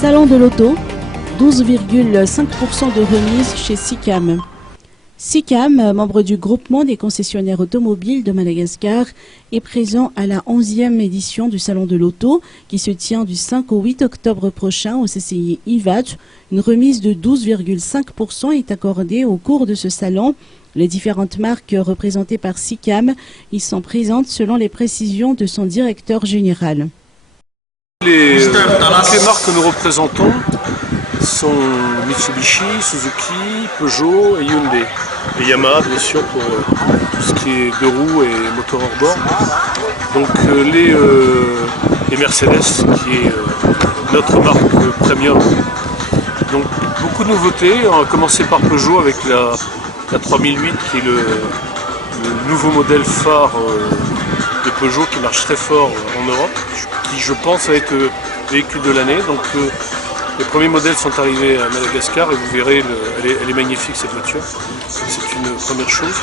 Salon de l'auto, 12,5% de remise chez SICAM. SICAM, membre du groupement des concessionnaires automobiles de Madagascar, est présent à la 11e édition du Salon de l'auto qui se tient du 5 au 8 octobre prochain au CCI IVAT. Une remise de 12,5% est accordée au cours de ce salon. Les différentes marques représentées par SICAM y sont présentes selon les précisions de son directeur général. Les marques que nous représentons sont Mitsubishi, Suzuki, Peugeot et Hyundai. Et Yamaha bien sûr pour tout ce qui est deux roues et moteur hors bord. Donc les Mercedes qui est notre marque premium. Donc beaucoup de nouveautés. On va commencer par Peugeot avec la 3008 qui est le nouveau modèle phare de Peugeot qui marche très fort en Europe, qui je pense va être véhicule de l'année. Donc les premiers modèles sont arrivés à Madagascar et vous verrez, elle est magnifique cette voiture. C'est une première chose.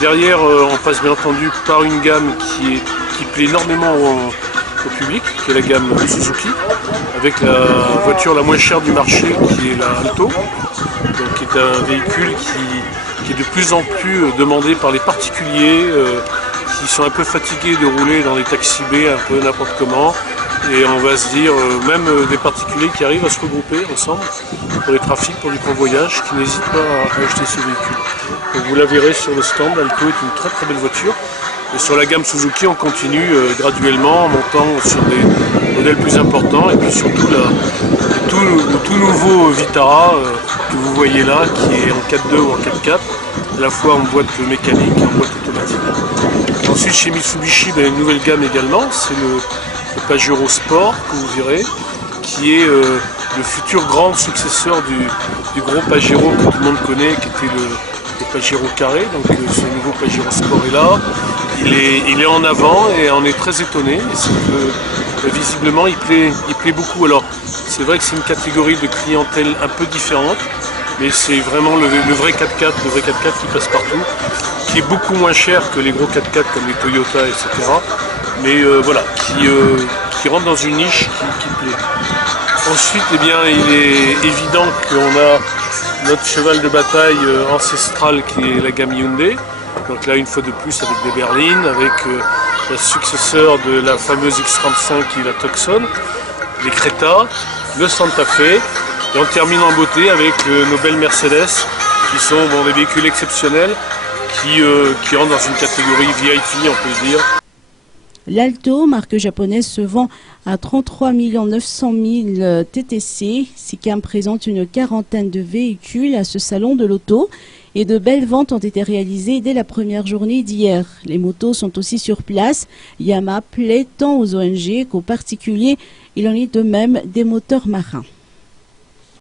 Derrière, on passe bien entendu par une gamme qui plaît énormément au public, qui est la gamme Suzuki, avec la voiture la moins chère du marché qui est la Alto, donc qui est un véhicule qui est de plus en plus demandé par les particuliers qui sont un peu fatigués de rouler dans les taxis B un peu n'importe comment. Et on va se dire, même des particuliers qui arrivent à se regrouper ensemble pour les trafics, pour du convoyage, qui n'hésitent pas à acheter ce véhicule. Donc vous la verrez sur le stand, Alto est une très très belle voiture. Et sur la gamme Suzuki, on continue graduellement en montant sur des modèles plus importants. Et puis surtout le tout nouveau Vitara que vous voyez là, qui est en 4.2 ou en 4.4, à la fois en boîte mécanique et en boîte automatique. Ensuite chez Mitsubishi, une nouvelle gamme également, c'est le Pajero Sport que vous verrez, qui est le futur grand successeur du gros Pajero que tout le monde connaît, qui était le Pajero carré. Donc ce nouveau Pajero Sport est là, il est en avant et on est très étonné. Visiblement il plaît beaucoup. Alors c'est vrai que c'est une catégorie de clientèle un peu différente, mais c'est vraiment le vrai 4x4, qui passe partout, qui est beaucoup moins cher que les gros 4x4 comme les Toyota, etc. Mais voilà, qui rentre dans une niche qui plaît. Ensuite, eh bien, il est évident qu'on a notre cheval de bataille ancestral qui est la gamme Hyundai. Donc là, une fois de plus, avec des berlines, avec la successeur de la fameuse X35 qui est la Tucson, les Creta, le Santa Fe. Et on termine en beauté avec nos belles Mercedes, qui sont des véhicules exceptionnels, qui rentrent dans une catégorie VIP, on peut dire. L'Alto, marque japonaise, se vend à 33 900 000 TTC. SICAM présente une quarantaine de véhicules à ce salon de l'auto et de belles ventes ont été réalisées dès la première journée d'hier. Les motos sont aussi sur place. Yamaha plaît tant aux ONG qu'aux particuliers. Il en est de même des moteurs marins.